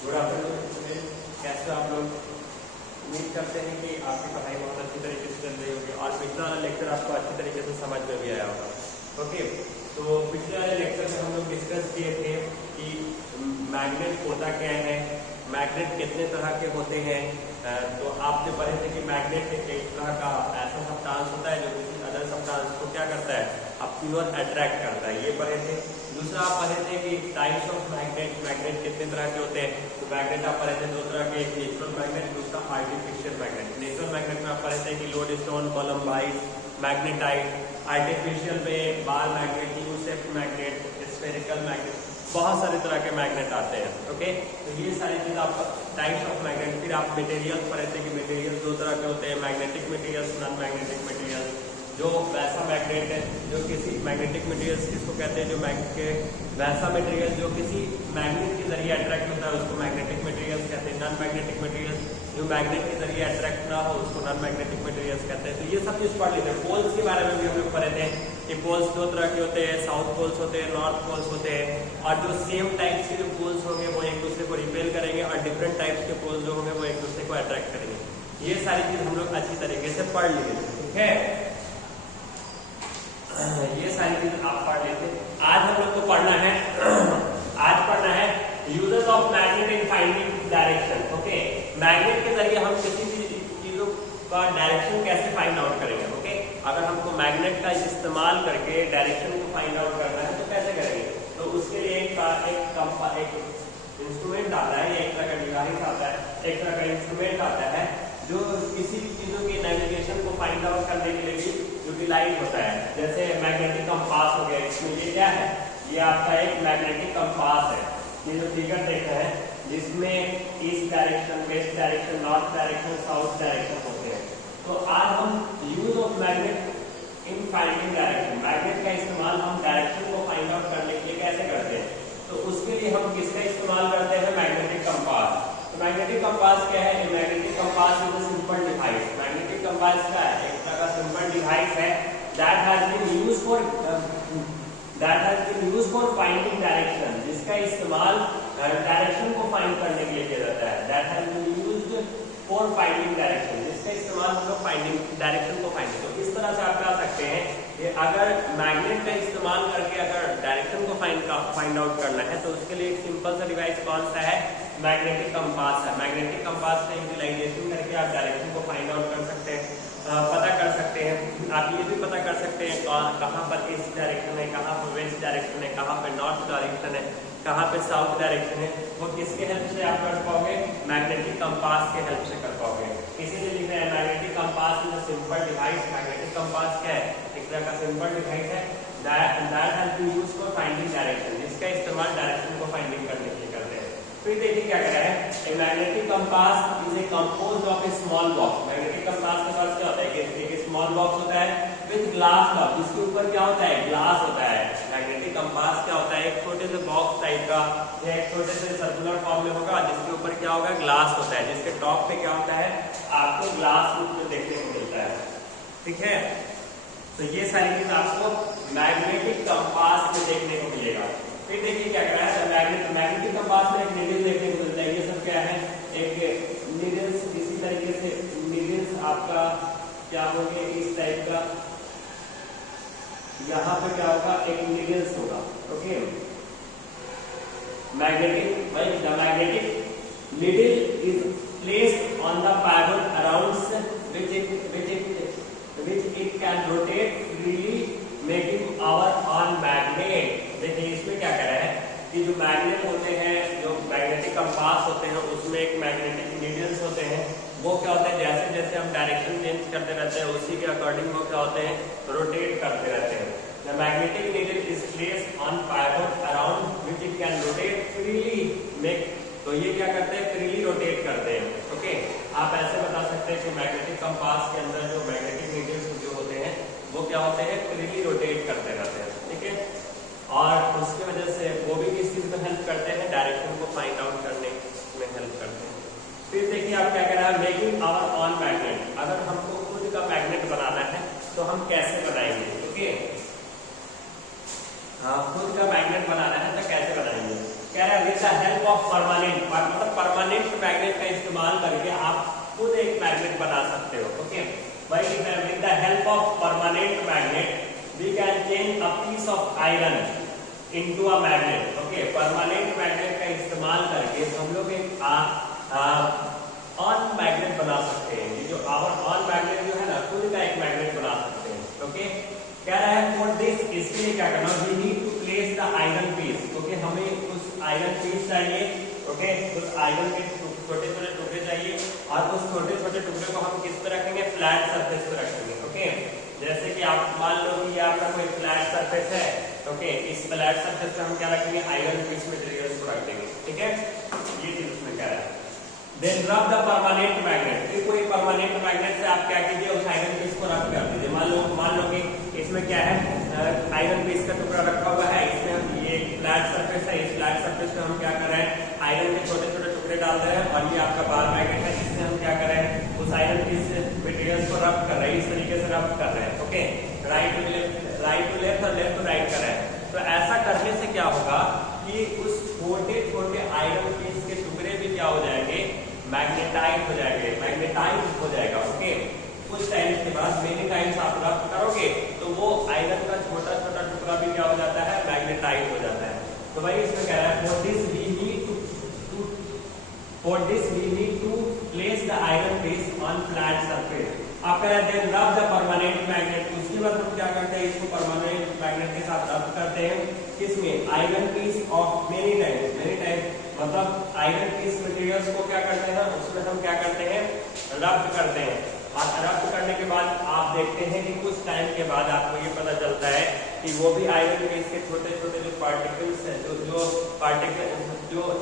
Good afternoon, कैसे हो आप लोग। उम्मीद करते हैं कि आपकी पढ़ाई बहुत अच्छी तरीके से चल रही होगी और पिछला वाला लेक्चर आपको अच्छी तरीके से समझ में भी आया होगा। ओके, तो पिछले वाले लेक्चर में हम लोग डिस्कस किए थे कि मैग्नेट होता क्या है, मैग्नेट कितने तरह के होते हैं। तो आपने पढ़े थे कि मैग्नेट एक तरह का ऐसा सब्सटेंस होता है जो किसी अदर सब्सटेंस को क्या करता है, अपनी ओर अट्रैक्ट करता है, ये पढ़े थे। दूसरा आप पढ़े थे कि टाइप्स ऑफ मैग्नेट, मैग्नेट कितने तरह के होते हैं। तो मैग्नेट आप पढ़े थे दो तरह के, एक नेचुरल मैग्नेट, दूसरा आर्टिफिशियल मैग्नेट। नेचुरल मैग्नेट में आप पढ़े थे कि लोडस्टोन, कोलम्बाइट, मैग्नेटाइट। आर्टिफिशियल में bar magnet, U shape magnet, spherical magnet, बहुत सारे तरह के मैग्नेट आते हैं। ओके, तो ये सारी चीज आप टाइप्स ऑफ मैग्नेट। फिर आप मटेरियल्स पढ़े थे कि मटेरियल दो तरह के होते हैं, magnetic materials, non magnetic materials. जो वैसा मैग्नेट है जो किसी मैग्नेटिक मटेरियल्स किसको कहते हैं, जो वैसा मटेरियल जो किसी मैग्नेट के जरिए अट्रैक्ट होता है उसको मैग्नेटिक मटेरियल्स कहते हैं। नॉन मैग्नेटिक मटेरियल्स जो मैग्नेट के जरिए अट्रैक्ट ना हो उसको नॉन मैग्नेटिक मटेरियल्स कहते हैं। तो ये सब चीज पढ़ लेते हैं। पोल्स के बारे में भी हम लोग पढ़े थे कि पोल्स दो तरह के होते हैं, साउथ पोल्स होते हैं, नॉर्थ पोल्स होते हैं। और जो सेम टाइप्स के जो पोल्स होंगे वो एक दूसरे को रिपेल करेंगे और डिफरेंट टाइप्स के पोल्स जो होंगे वो एक दूसरे को अट्रैक्ट करेंगे। ये सारी चीज हम लोग अच्छी तरीके से पढ़ लिए, ठीक है। ये सारी चीज आप पढ़ लेते। आज हम लोग को पढ़ना है आज पढ़ना है uses of magnet in finding direction. Okay, magnet के जरिए हम किसी भी चीजों का डायरेक्शन कैसे फाइंड आउट करेंगे। ओके, अगर हमको मैग्नेट का इस्तेमाल करके डायरेक्शन को फाइंड आउट करना है तो कैसे करेंगे। तो उसके लिए एक इंस्ट्रूमेंट आता है, एक तरह का डिवाइस आता है, एक तरह का इंस्ट्रूमेंट आता है जो किसी भी चीजों के नेविगेशन को फाइंड आउट करने के लिए भी यूटिलाइज होता है। जैसे मैग्नेटिक कंपास हो गया, इसमें ये क्या है, ये आपका एक मैग्नेटिक कंपास है। ये जो फिगर देख रहे हैं जिसमें east direction, west direction, north direction, south direction होते हैं। तो आज हम use of magnet in finding direction, magnet का इस्तेमाल हम डायरेक्शन को फाइंड आउट करने के लिए कैसे करते हैं। तो उसके लिए हम किसका इस्तेमाल करते हैं, मैग्नेटिक कंपास। तो मैग्नेटिक कंपास क्या है, magnetic compass is a simple device. Magnetic compass का एक तरह का सिंपल डिवाइस है that has been used for finding direction, जिसका इस्तेमाल डायरेक्शन को फाइंड करने के लिए किया जाता है। that has been used for finding direction, जिसका इस्तेमाल हम लोग फाइंडिंग डायरेक्शन को फाइंड। तो इस तरह से आप कह सकते हैं कि अगर मैग्नेट का इस्तेमाल करके अगर डायरेक्शन को फाइंड आउट करना है तो उसके लिए एक सिंपल सा डिवाइस कौन सा है, मैग्नेटिक कंपास है। मैग्नेटिक कंपास का यूटिलाइजेशन करके आप डायरेक्शन को फाइंड आउट कर सकते हैं, पता कर सकते हैं। आप ये भी पता कर सकते हैं कहाँ पर ईस्ट डायरेक्शन है, कहाँ पर वेस्ट डायरेक्शन है, कहाँ पर नॉर्थ डायरेक्शन है, कहाँ पे साउथ डायरेक्शन है। वो किसके हेल्प से आप कर पाओगे, मैग्नेटिक कंपास के हेल्प से कर पाओगे। इसीलिए लिख रहे हैं magnetic compass is a simple device. Magnetic compass क्या है, एक तरह का सिंपल डिवाइस है that has been used for finding direction, जिसका इस्तेमाल डायरेक्शन को फाइंडिंग करने के लिए करते हैं। फिर देखिए क्या कह रहा है, a magnetic compass is a composed of a small box। Magnetic compass के पास क्या होता है, एक स्मॉल बॉक्स होता है विद ग्लास टॉप, जिसके ऊपर क्या होता है, ग्लास होता है। मैग्नेटिक कंपास क्या होता है, एक छोटे से बॉक्स टाइप का या एक छोटे से सर्कुलर फॉर्म में होगा जिसके ऊपर क्या होगा, ग्लास होता है, जिसके टॉप पे क्या होता है, आपको ग्लास रूप में देखने को मिलता है, ठीक है। तो ये सारी चीज आपको मैग्नेटिक कंपास में देखने को मिलेगा। फिर देखिए क्या कर रहा है, मैग्नेटिक कंपास में एक नीडल देखने को मिलता है। ये सब क्या है, एक नीडल्स, इसी तरीके से नीडल्स आपका क्या होंगे, इस टाइप का, यहाँ पे क्या होगा, एक नीडल्स होगा। Okay, magnetic the magnetic needle is placed on the paddle around which it can rotate freely making our on magnet। देखिए इसमें क्या कह रहा है कि जो मैग्नेट होते हैं, जो मैग्नेटिक कंपास होते हैं, उसमें एक मैग्नेटिक नीडल्स होते हैं। वो क्या होते हैं, जैसे जैसे हम डायरेक्शन चेंज करते रहते हैं उसी के अकॉर्डिंग वो क्या होते हैं, रोटेट करते रहते हैं। The magnetic needle is placed on pivot around which it can rotate freely make। तो ये क्या करते हैं, फ्रीली रोटेट करते हैं। ओके, आप ऐसे बता सकते हैं कि मैग्नेटिक कंपास के अंदर जो मैग्नेटिक नीडल्स जो होते हैं वो क्या होते हैं, फ्रीली रोटेट करते रहते हैं, ठीक है। और उसकी वजह से वो भी किस चीज में हेल्प करते हैं, डायरेक्शन को फाइंड आउट करने में हेल्प करते हैं। फिर देखिए आप क्या कह रहा है, मेकिंग आवर ऑन मैग्नेट। अगर हमको खुद का मैग्नेट बनाना है तो हम कैसे बनाएंगे, ओके। हाँ, खुद का मैग्नेट बनाना है तो कैसे बनाएंगे, कह रहा है with the help of permanent, मतलब परमानेंट मैग्नेट का इस्तेमाल करके आप खुद एक मैग्नेट बना सकते हो। Okay, with the help of permanent magnet we can change a piece of iron into a magnet. Okay, permanent magnet का इस्तेमाल करके हम लोग एक ऑन मैग्नेट बना सकते हैं। ये जो ऑन मैग्नेट जो है ना, खुद का एक मैग्नेट बना सकते हैं। ओके, कह रहा है फॉर दिस, इसके लिए क्या करना, we need to place the iron piece. Okay, हमें उस आयरन पीस चाहिए। ओके, उस आयरन के छोटे छोटे टुकड़े चाहिए और उस छोटे छोटे टुकड़े को हम किस पे रखेंगे, फ्लैट सरफेस पे रखेंगे। ओके, जैसे कि आप मान लो कि ये आपका कोई फ्लैट सरफेस है। ओके, इस फ्लैट सरफेस पे हम क्या रखेंगे, आयरन पीस मटेरियल को रख देंगे। ठीक है, ये चीज उसमें कह रहा है। देन रब द परमानेंट मैग्नेट, फिर कोई परमानेंट मैग्नेट से आप क्या कीजिए, उस आयरन पीस को रब कर दीजिए। मान लो कि इसमें क्या है, आयरन पीस का टुकड़ा रखा हुआ है, इसमें हम ये फ्लैट सरफेस है, इस फ्लैट सरफेस पे हम क्या कर रहे हैं, आयरन के छोटे छोटे टुकड़े डाल रहे हैं और ये आपका बार मैग्नेट है, जिससे हम क्या कर रहे हैं, उस आयरन पीस मटेरियल्स को रब कर रहे हैं, इस तरीके से रब कर रहे हैं। ओके, राइट टू लेफ्ट और लेफ्ट टू राइट कर रहे हैं। तो ऐसा करने से क्या होगा कि उस छोटे छोटे आयरन पीस के टुकड़े भी क्या हो जाएंगे, मैग्नेटाइज हो जाएंगे, मैग्नेटाइज हो जाएगा। ओके, कुछ टाइम के बाद मेनी टाइम्स आप रब करोगे तो वो आयरन का छोटा छोटा टुकड़ा भी क्या हो जाता है, मैग्नेटाइज हो जाता है। तो भाई इसमें कह रहा है for this we need to place the iron piece on flat surface. आप कह रहे हैं रब द परमानेंट मैग्नेट, उसके बाद हम क्या करते हैं, इसको परमानेंट मैग्नेट के साथ रब करते हैं। किसमें, iron piece of many times, मतलब आयरन पीस मटेरियल्स को क्या करते हैं, उसमें हम क्या करते हैं, रब करते हैं। और रब करने के बाद आप देखते हैं कि कुछ टाइम के बाद आपको ये पता चलता है कि वो भी आयरन पीस के छोटे छोटे जो पार्टिकल्स हैं, जो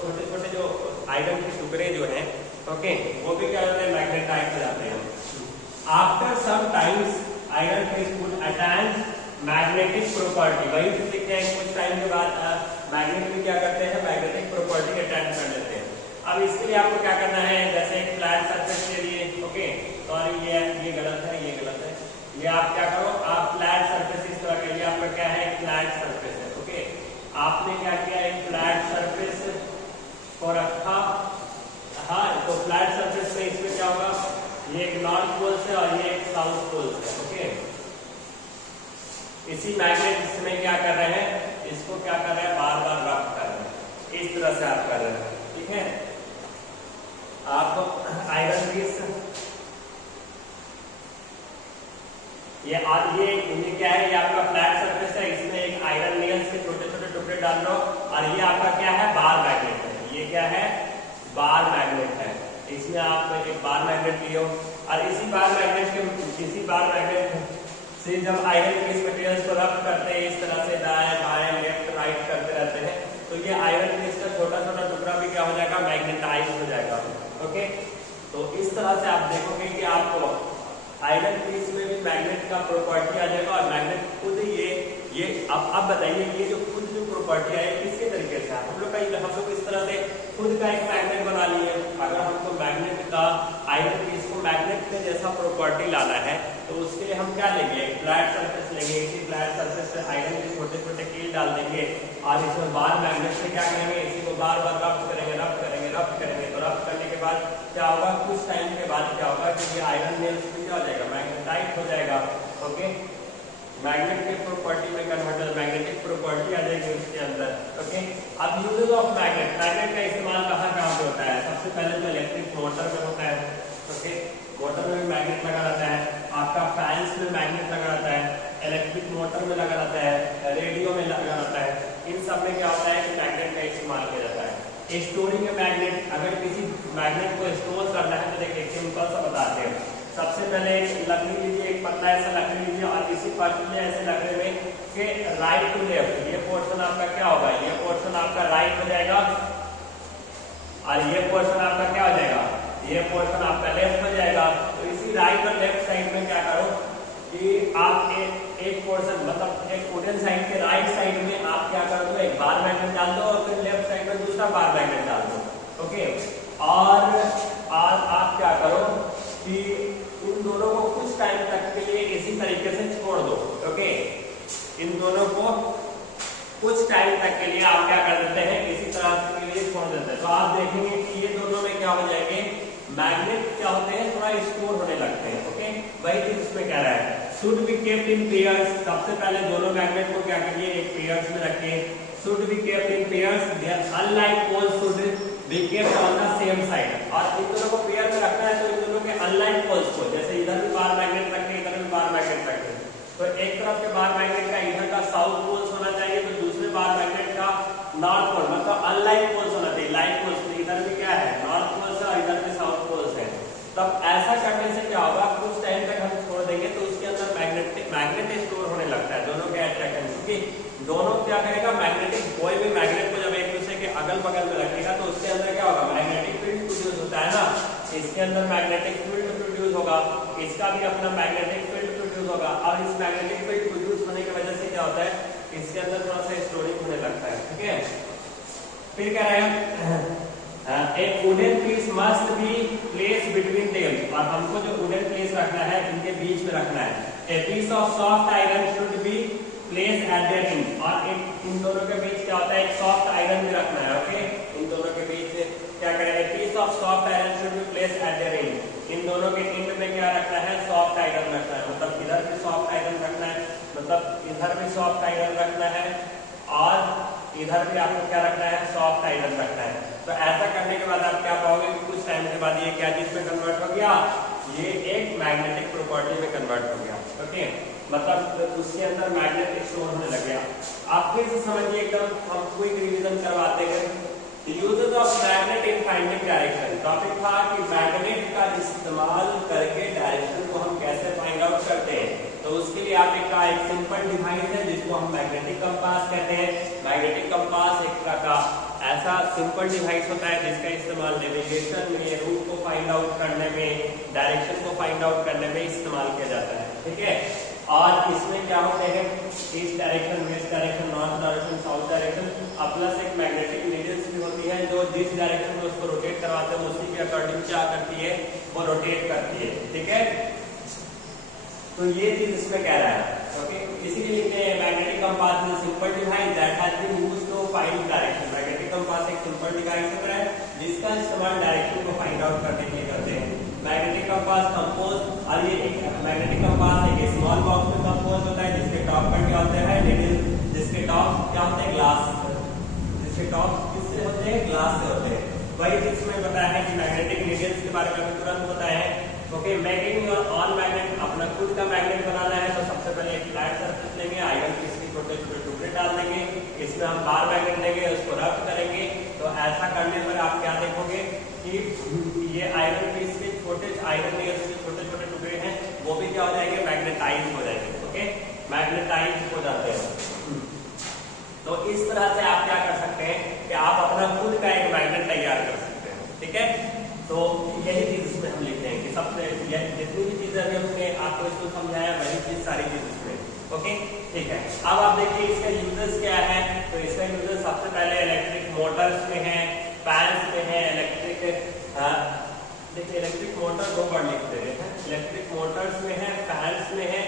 छोटे छोटे जो आयरन के टुकड़े जो हैं, ओके, वो भी क्या होते हैं, मैग्नेटाइज हो जाते हैं। After some times iron piece would attach magnetic property, वही चीज लिखते हैं, कुछ टाइम के बाद मैग्नेट भी क्या करते हैं, मैग्नेटिक प्रॉपर्टी अटैच कर लेते हैं। अब इसके लिए आपको क्या करना है, जैसे एक फ्लैट सरफेस के लिए, ओके, सॉरी ये गलत है, ये गलत है, ये आप क्या करो, आप फ्लैट सरफेस इस तरह के लिए आपका क्या है, एक फ्लैट सरफेस है। ओके, आपने क्या किया, एक फ्लैट सरफेस को रखा। हाँ, तो फ्लैट सरफेस पे इसमें क्या होगा, ये एक नॉर्थ पोल है और ये एक साउथ पोल है। ओके, इसी मैग्नेट में क्या कर रहे हैं, इसको क्या कर रहे हैं, बार बार रब कर रहे हैं, इस तरह से आप कर रहे हैं। ठीक है, आप आयरन पीस ये क्या है, ये आपका फ्लैट सरफेस है, इसमें एक आयरन नेल्स के छोटे छोटे टुकड़े डाल लो और ये आपका क्या है, बार मैग्नेट है। ये क्या है, बार मैग्नेट है। इसमें आप एक बार मैग्नेट लियो और इसी बार मैग्नेट से जब आयरन पीस मटेरियल्स को रब करते हैं, इस तरह से दाएं बाएं लेफ्ट राइट करते रहते हैं, तो ये आयरन पीस का छोटा छोटा टुकड़ा भी क्या हो जाएगा, मैग्नेटाइज हो जाएगा। ओके, तो इस तरह से आप देखोगे कि आपको आयरन पीस में भी मैग्नेट का प्रॉपर्टी आ जाएगा और मैग्नेट खुद ये अब बताइए, ये जो खुद जो प्रॉपर्टी है किसके तरीके से हम लोग इस तरह से खुद का एक मैग्नेट बना लिए। अगर हमको मैग्नेट का आयरन पीस को मैग्नेट के जैसा प्रॉपर्टी लाना है तो उसके लिए हम क्या लेंगे, एक फ्लैट सरफेस लेंगे, इसी फ्लैट सरफेस पे आयरन के छोटे छोटे कील डाल देंगे और इसमें बार मैग्नेट से क्या करेंगे, इसी को बार बार रब करेंगे। तो रब करने के बाद क्या होगा, कुछ टाइम के बाद क्या होगा कि ये आयरन नेल्स क्या हो जाएगा, मैग्नेटाइज हो जाएगा। ओके, मैग्नेट के प्रॉपर्टी में कन्वर्टर, मैग्नेटिक प्रॉपर्टी आ जाएगी उसके अंदर। ओके, अब यूजेस ऑफ मैग्नेट का इस्तेमाल कहाँ पे होता है, सबसे पहले तो इलेक्ट्रिक मोटर में होता है। ओके, मोटर में भी मैग्नेट लगा रहता है, आपका फैंस में मैग्नेट लगा रहता है, इलेक्ट्रिक मोटर में लगा रहता है, रेडियो में लगा रहता है। इन सब में क्या होता है कि मैग्नेट का इस्तेमाल किया जाता है। स्टोरिंग मैग्नेट, अगर किसी मैग्नेट को स्टोर करना है तो देखिए सिंपल सा बताते हैं। सबसे पहले एक लकड़ी लीजिए, एक पतला ऐसा लकड़ी लीजिए और इसी पतले ऐसे लकड़ी में के राइट टू लेफ्ट, ये पोर्शन आपका क्या होगा, ये पोर्शन आपका राइट हो जाएगा और ये पोर्शन आपका क्या हो जाएगा, ये पोर्शन आपका लेफ्ट हो जाएगा। तो इसी राइट और लेफ्ट साइड में क्या करो कि आप एक पोर्शन, मतलब एक वुडन साइड के राइट साइड में आप क्या कर दो, एक बार मैग्नेट डाल दो और फिर लेफ्ट साइड में दूसरा बार मैग्नेट डाल दो। ओके, और आप क्या करो कि इन दोनों को कुछ टाइम तक के लिए इसी तरीके से छोड़ दो। ओके, इन दोनों को कुछ टाइम तक के लिए आप क्या कर देते हैं, इसी तरह के लिए छोड़ देते हैं, तो आप देखेंगे कि ये दोनों में क्या हो जाएंगे, मैग्नेट क्या होते हैं, थोड़ा स्टोर होने लगते हैं। ओके, वही चीज इसमें कह रहा है, should be kept in pairs. सबसे पहले दोनों मैग्नेट को क्या करिए, एक पेयर्स में रखें। Should be kept in pairs, their unlike poles should be kept on the same side. और इन दोनों को पेयर में रखना है, तो इन दोनों के अनलाइक पोल्स को, जैसे इधर भी बार मैग्नेट रखें, इधर भी बार मैग्नेट रखें, तो एक तरफ के बार मैग्नेट का इधर का साउथ पोल्स होना चाहिए, तो दूसरे बार मैग्नेट का नॉर्थ पोल, मतलब अनलाइक पोल्स होना चाहिए। लाइक पोल्स, इधर भी क्या है, नॉर्थ पोल्स है और इधर भी साउथ पोल्स है। तब ऐसा करने से क्या होगा, कुछ टाइम तक हम छोड़ देंगे तो उसके अंदर मैग्नेट स्टोर होने लगता है, दोनों के अट्रैक्शन, क्योंकि दोनों क्या करेगा, मैग्नेटिक, कोई भी मैग्नेट को जब एक दूसरे के अगल बगल में रखेगा तो उसके अंदर क्या होगा, मैग्नेटिक फील्ड प्रोड्यूस होता है ना, इसके अंदर मैग्नेटिक फील्ड प्रोड्यूस होगा, इसका भी अपना मैग्नेटिक फील्ड प्रोड्यूस होगा, और इस मैग्नेटिक फील्ड प्रोड्यूस होने की वजह से क्या होता है, इसके अंदर थोड़ा सा स्टोरिंग होने लगता है। ठीक है, फिर कह रहे हैं a wooden piece must be place between them, और हमको जो वुडन पीस रखना है इनके बीच में रखना है। A piece of soft iron should be place at their end, और इन दोनों के बीच क्या होता है, एक सॉफ्ट आयरन भी रखना है। ओके, इन दोनों के बीच क्या करेंगे, piece of soft iron should be place at their end, इन दोनों के एंड में क्या रखना है, सॉफ्ट आयरन रखना है, मतलब इधर भी सॉफ्ट आयरन रखना है, मतलब इधर भी सॉफ्ट आयरन रखना है, और इधर भी आपको क्या रखना है, सॉफ्ट आयरन रखना है। तो ऐसा करने के बाद आप क्या पाओगे, कुछ टाइम के बाद ये क्या चीज में कन्वर्ट हो गया, ये एक मैग्नेटिक प्रॉपर्टी में कन्वर्ट हो गया। ओके, मतलब उसके अंदर मैग्नेट स्टोर होने लग गया। आप फिर से समझिए, एकदम हम क्विक रिवीजन करवाते हैं। Uses of magnet in finding direction, topic था कि मैग्नेट का इस्तेमाल करके डायरेक्शन को हम कैसे फाइंड आउट करते हैं। तो उसके लिए आप एक सिंपल डिवाइस है जिसको हम मैग्नेटिक कंपास कहते हैं। मैग्नेटिक कंपास एक तरह का ऐसा सिंपल डिवाइस होता है जिसका इस्तेमाल नेविगेशन में, रूट को फाइंड आउट करने में, डायरेक्शन को फाइंड आउट करने में इस्तेमाल किया जाता है। ठीक है, और इसमें क्या होते हैं, east direction, west direction, north direction, south direction, plus एक मैग्नेटिक नीडल्स भी होती है जो जिस डायरेक्शन में उसको रोटेट करवाते हैं उसी के अकॉर्डिंग क्या करती है, वो रोटेट करती है। ठीक है, तो ये चीज इसमें कह रहा है। ओके, इसीलिए लिखते हैं magnetic compass is simple device that has been used to find direction. Magnetic compass एक सिंपल डिवाइस होता है जिसका इस्तेमाल डायरेक्शन को फाइंड आउट करने के लिए करते हैं। मैग्नेटिक कंपास कंपोज, और ये एक मैग्नेटिक कंपास एक स्मॉल बॉक्स में कंपोज होता है जिसके टॉप पर क्या होता है, निडल, जिसके टॉप क्या होते हैं, ग्लास, जिसके टॉप किससे होते हैं, ग्लास से होते हैं। वही चीज में बताया है कि मैग्नेटिक नीडल्स के बारे में तुरंत बताया है। Okay, making your on magnet, अपना खुद का मैग्नेट बनाना है तो सबसे पहले एक फ्लैट सरफेस लेंगे, आयरन पीस के छोटे छोटे टुकड़े डाल देंगे, इसमें हम बार मैग्नेट लेंगे, उसको रब करेंगे। तो ऐसा करने पर आप क्या देखोगे कि ये आयरन पीस के छोटे आयरन लेयर्स के छोटे छोटे टुकड़े हैं वो भी क्या हो जाएंगे, मैग्नेटाइज हो जाएंगे। ओके, मैग्नेटाइज हो जाते हैं। तो इस तरह से आप क्या कर सकते हैं कि आप अपना खुद का एक मैग्नेट तैयार कर सकते हैं। ठीक है, तो यही चीज इसमें हम लिखते हैं कि सबसे जितनी भी चीजें अभी हमने आपको इसको समझाया वही चीज सारी चीज इसमें। ओके, ठीक है, अब आप देखिए इसका यूजेस क्या है। तो इसका यूजेस सबसे पहले इलेक्ट्रिक मोटर्स में है, फैंस में है, देखिए इलेक्ट्रिक मोटर दो बार लिखते हैं, इलेक्ट्रिक मोटर्स में है, फैंस में है,